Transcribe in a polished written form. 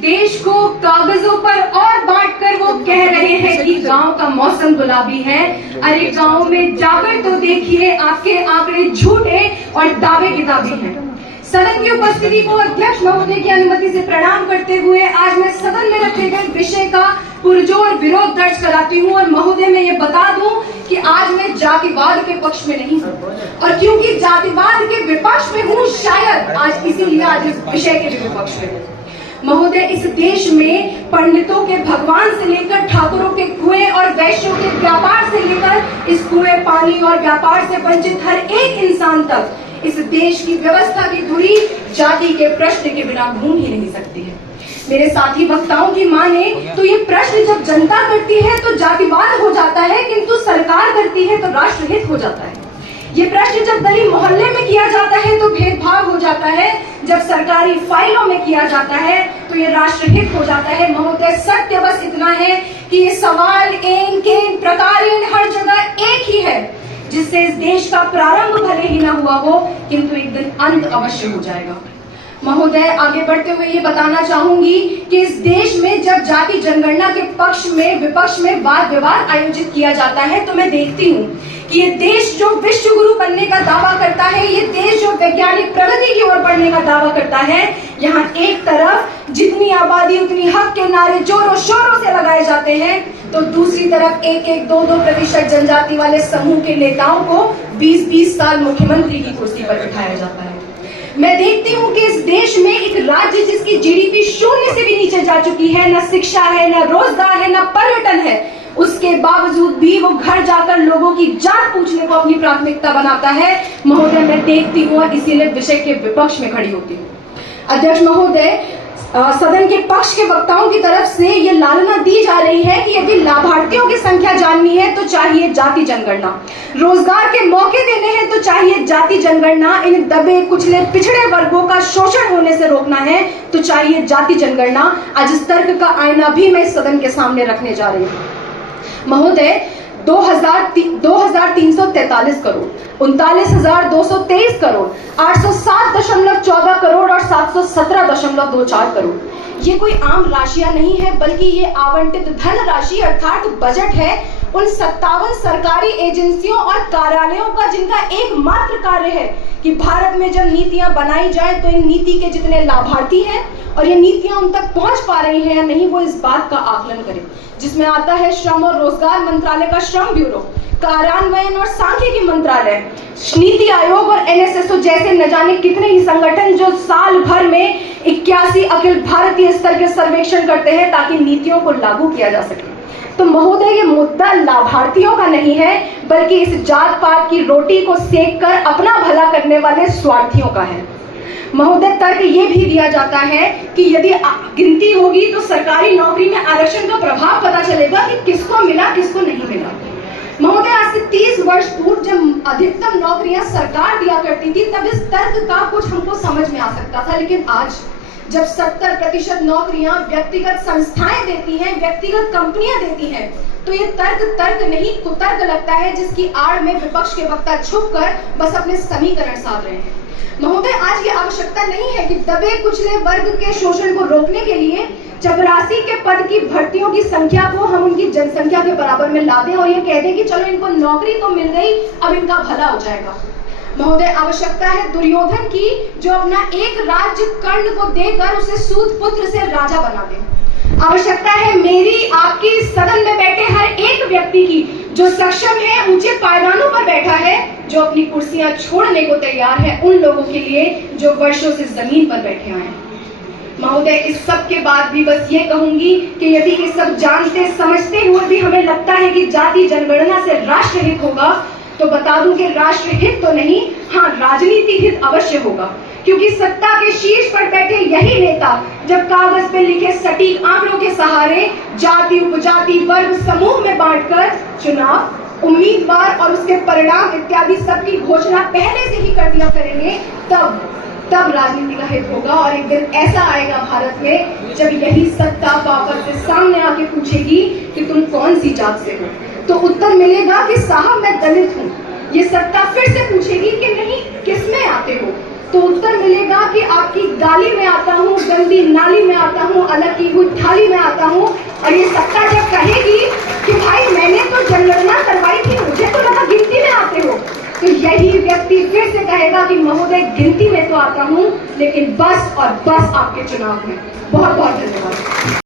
देश को कागजों पर और बांटकर वो कह रहे हैं कि गांव का मौसम गुलाबी है। अरे गांव में जाकर तो देखिए, आपके आंकड़े झूठे और दावे किताबी हैं। सदन की उपस्थिति को अध्यक्ष महोदय की अनुमति से प्रणाम करते हुए आज मैं सदन में रखे गए विषय का पुरजोर विरोध दर्ज कराती हूँ। और महोदय मैं ये बता दूं कि आज मैं जातिवाद के पक्ष में नहीं हूँ, और क्योंकि जातिवाद के विपक्ष में हूँ, शायद आज इसीलिए आज इस विषय के भी विपक्ष में हूँ। महोदय, इस देश में पंडितों के भगवान से लेकर ठाकुरों के कुएं और वैश्यों के व्यापार से लेकर इस कुएं पानी और व्यापार से वंचित हर एक इंसान तक इस देश की व्यवस्था की धुरी जाति के प्रश्न के बिना घूम ही नहीं सकती है। मेरे साथी वक्ताओं की माने तो ये प्रश्न जब जनता करती है तो जातिवाद हो जाता है, किंतु सरकार करती है तो राष्ट्रहित हो जाता है। ये प्रश्न जब गली मोहल्ले में किया जाता है तो भेदभाव हो जाता है, जब सरकारी फाइलों में किया जाता है तो ये राष्ट्रहित हो जाता है। महोदय, सत्य बस इतना है कि ये सवाल एन के प्रकार हर जगह एक ही है, जिससे इस देश का प्रारंभ भले ही ना हुआ हो, किंतु एक दिन अंत अवश्य हो जाएगा। महोदय, आगे बढ़ते हुए ये बताना चाहूंगी कि इस देश में जब जाति जनगणना के पक्ष में विपक्ष में वाद विवाद आयोजित किया जाता है तो मैं देखती हूँ कि ये देश जो विश्व गुरु बनने का दावा करता है, ये देश जो वैज्ञानिक प्रगति की ओर बढ़ने का दावा करता है, यहाँ एक तरफ जितनी आबादी उतनी हक के नारे जोरों शोरों से लगाए जाते हैं, तो दूसरी तरफ 1-2% जनजाति वाले समूह के नेताओं को 20-20 साल मुख्यमंत्री की कुर्सी पर बिठाया जाता है। मैं देखती हूँ कि इस देश में एक राज्य जिसकी जीडीपी 0 से भी नीचे जा चुकी है, न शिक्षा है, न रोजगार है, न पर्यटन है, उसके बावजूद भी वो घर जाकर लोगों की जात पूछने को अपनी प्राथमिकता बनाता है। महोदय, मैं देखती हूँ और इसीलिए विषय के विपक्ष में खड़ी होती हूँ। अध्यक्ष महोदय, सदन के पक्ष के वक्ताओं की तरफ से ये लालना दी जा रही है कि यदि लाभार्थियों की संख्या जाननी है तो चाहिए जाति जनगणना, रोजगार के मौके देने हैं तो चाहिए जाति जनगणना, इन दबे कुचले पिछड़े वर्गों का शोषण होने से रोकना है तो चाहिए जाति जनगणना। आज इस तर्क का आईना भी मैं सदन के सामने रखने जा रही हूँ। महोदय, 2343 करोड़, 39,223 करोड़, 807.14 करोड़ और 717.24 करोड़, ये कोई आम राशियां नहीं है, बल्कि ये आवंटित धन राशि अर्थात बजट है उन 57 सरकारी एजेंसियों और कार्यालयों का, जिनका एकमात्र कार्य है कि भारत में जब नीतियां बनाई जाए तो इन नीति के जितने लाभार्थी हैं और ये नीतियां उन तक पहुंच पा रही हैं या नहीं, वो इस बात का आकलन करें, जिसमें आता है श्रम और रोजगार मंत्रालय का श्रम ब्यूरो, कार्यान्वयन और सांख्यिकी मंत्रालय, नीति आयोग और एनएसएसओ जैसे न जाने कितने ही संगठन जो साल भर में 81 अखिल भारतीय स्तर के सर्वेक्षण करते हैं ताकि नीतियों को लागू किया जा सके। तो महोदय, ये मुद्दा लाभार्थियों का नहीं है, बल्कि इस जात पात की रोटी को सेक कर अपना भला करने वाले स्वार्थियों का है। महोदय, तर्क ये भी दिया जाता है कि यदि गिनती होगी तो सरकारी नौकरी में आरक्षण का प्रभाव पता चलेगा कि किसको मिला किसको नहीं मिला। महोदय, आज से 30 वर्ष पूर्व जब अधिकतम नौकरियां सरकार दिया करती थी तब इस तर्क का कुछ हमको समझ में आ सकता था, लेकिन आज जब 70% नौकरियां व्यक्तिगत संस्थाएं देती हैं, व्यक्तिगत कंपनियां देती हैं, तो ये तर्क नहीं कुतर्क लगता है, जिसकी आड़ में विपक्ष के वक्ता छुपकर बस अपने समीकरण साध रहे हैं। महोदय, आज ये आवश्यकता नहीं है कि दबे कुचले वर्ग के शोषण को रोकने के लिए चपरासी के पद की भर्तियों की संख्या को हम उनकी जनसंख्या के बराबर में ला दें और ये कह दें कि चलो इनको नौकरी तो मिल गई, अब इनका भला हो जाएगा। महोदय, आवश्यकता है दुर्योधन की, जो अपना एक राज्य कर्ण को देकर उसे सूत पुत्र से राजा बना दे। आवश्यकता है मेरी आपकी सदन में बैठे हर एक व्यक्ति की, जो सक्षम है, ऊंचे पायदानों पर बैठा है, जो अपनी कुर्सियां छोड़ने को तैयार है उन लोगों के लिए जो वर्षों से जमीन पर बैठे आए हैं। महोदय, इस सब के बाद भी बस ये कहूंगी कि यदि ये सब जानते समझते हुए भी हमें लगता है कि जाति जनगणना से राष्ट्रहित होगा, तो बता दूं कि राष्ट्रहित तो नहीं, हाँ राजनीति हित अवश्य होगा, क्योंकि सत्ता के शीर्ष पर बैठे यही नेता जब कागज पे लिखे सटीक आंकड़ों के सहारे जाति उपजाति वर्ग समूह में बांटकर चुनाव, उम्मीदवार और उसके परिणाम इत्यादि सबकी घोषणा पहले से ही कर दिया करेंगे, तब राजनीति का हित होगा। और एक दिन ऐसा आएगा भारत में जब यही सत्ता वापस से सामने आके पूछेगी कि तुम कौन सी जात से हो, तो उत्तर मिलेगा कि साहब मैं दलित हूँ। ये सत्ता फिर से पूछेगी कि नहीं किस में आते हो, तो उत्तर मिलेगा कि आपकी गाली में आता हूँ, गंदी नाली में आता हूँ, अलग की हुई थाली में आता हूँ और ये सत्ता जब कहेगी कि भाई मैंने तो जनगणना करवाई थी, मुझे तो लगा गिनती में आते हो, तो यही व्यक्ति फिर से कहेगा कि महोदय गिनती में तो आता हूँ लेकिन बस और बस आपके चुनाव में। बहुत बहुत धन्यवाद।